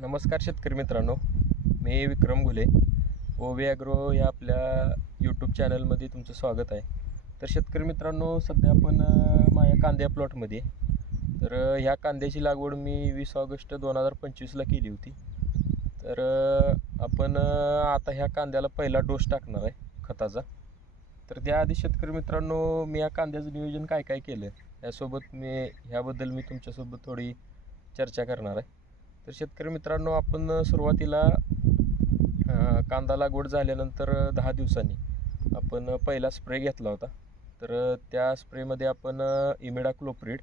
नमस्कार शेतकरी मित्रांनो मी विक्रम घुले. ओवे ॲग्रो या आपल्या यूट्यूब चॅनलमध्ये तुमचं स्वागत आहे. तर शेतकरी मित्रांनो सध्या आपण माझ्या कांद्या प्लॉटमध्ये तर ह्या कांद्याची लागवड मी वीस ऑगस्ट दोन हजार पंचवीसला केली होती. तर आपण आता ह्या कांद्याला पहिला डोस टाकणार आहे खताचा. तर त्याआधी शेतकरी मित्रांनो मी या कांद्याचं नियोजन काय काय केलं? यासोबत मी ह्याबद्दल मी तुमच्यासोबत थोडी चर्चा करणार आहे. तर शेतकरी मित्रांनो आपण सुरुवातीला कांदा लागवड झाल्यानंतर दहा दिवसांनी आपण पहिला स्प्रे घेतला होता. तर त्या स्प्रेमध्ये आपण इमिडा क्लोप्रिड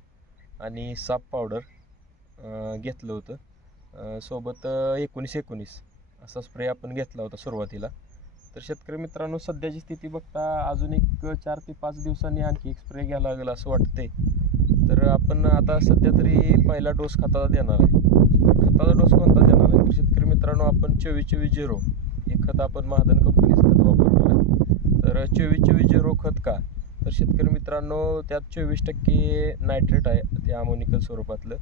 आणि साप पावडर घेतलं होतं. सोबत एकोणीस एकोणीस असा स्प्रे आपण घेतला होता सुरुवातीला. तर शेतकरी मित्रांनो सध्याची स्थिती बघता अजून एक चार ते पाच दिवसांनी आणखी एक स्प्रे घ्यायला लागेल असं वाटतंय. तर आपण आता सध्या तरी पहिला डोस खताचा देणार आहे. तर खताचा डोस कोणता देणार आहे? तर शेतकरी मित्रांनो आपण चोवीस चोवीस झिरो हे खत आपण महाधन कंपनीचं खत वापरणार आहे. तर चोवीस चोवीस झिरो खत का? तर शेतकरी मित्रांनो त्यात चोवीस टक्के नायट्रेट आहे ते अमोनिकल स्वरूपातलं.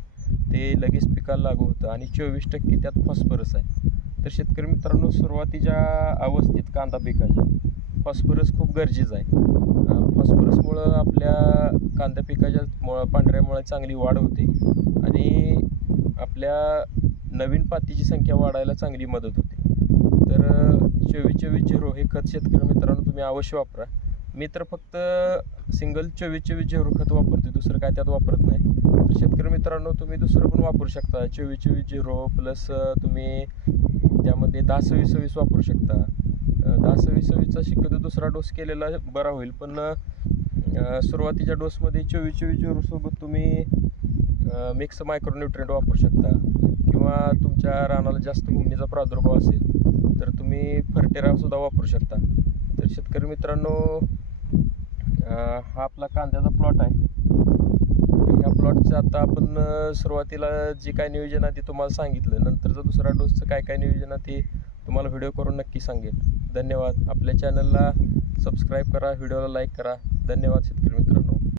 ते लगेच पिकाला लागू होतं आणि चोवीस टक्के त्यात फॉस्फरस आहे. तर शेतकरी मित्रांनो सुरुवातीच्या अवस्थेत कांदा पिकाच्या फॉस्फरस खूप गरजेचं आहे. फॉस्फरसमुळं आपल्या कांदा पिकाच्या मुळा पांढऱ्या मुळा चांगली वाढ होते. आणि आपल्या नवीन पातीची संख्या वाढायला चांगली मदत होते. तर चोवीस चोवीस झिरो हे खत शेतकरी मित्रांनो तुम्ही अवश्य वापरा. मी तर फक्त सिंगल चोवीस चोवीस झिरो खत वापरते दुसरं काय त्यात वापरत नाही. तर शेतकरी मित्रांनो तुम्ही दुसरं पण वापरू शकता. चोवीस चोवीस झिरो प्लस तुम्ही त्यामध्ये दहा सव्वीस सव्वीस वापरू शकता. दहा सव्वीस सव्वीसचा शक्यतो दुसरा डोस केलेला बरा होईल. पण सुरुवातीच्या डोसमध्ये चोवीस चोवीस जोरसोबत तुम्ही मिक्स मायक्रोन्युट्रेंट वापरू शकता. किंवा तुमच्या रानाला जास्त हुमणीचा प्रादुर्भाव असेल तर तुम्ही फर्टेरासुद्धा वापरू शकता. तर शेतकरी मित्रांनो हा आपला कांद्याचा प्लॉट आहे. या प्लॉटचं आता आपण सुरुवातीला जे काय नियोजन आहे ते तुम्हाला सांगितलं. नंतरचं दुसरा डोसचं काय काय नियोजन आहे ते तुम्हाला व्हिडिओ करून नक्की सांगेल धन्यवाद. आपल्या चॅनलला सबस्क्राईब करा व्हिडिओला लाईक करा. धन्यवाद शेतकरी मित्रांनो.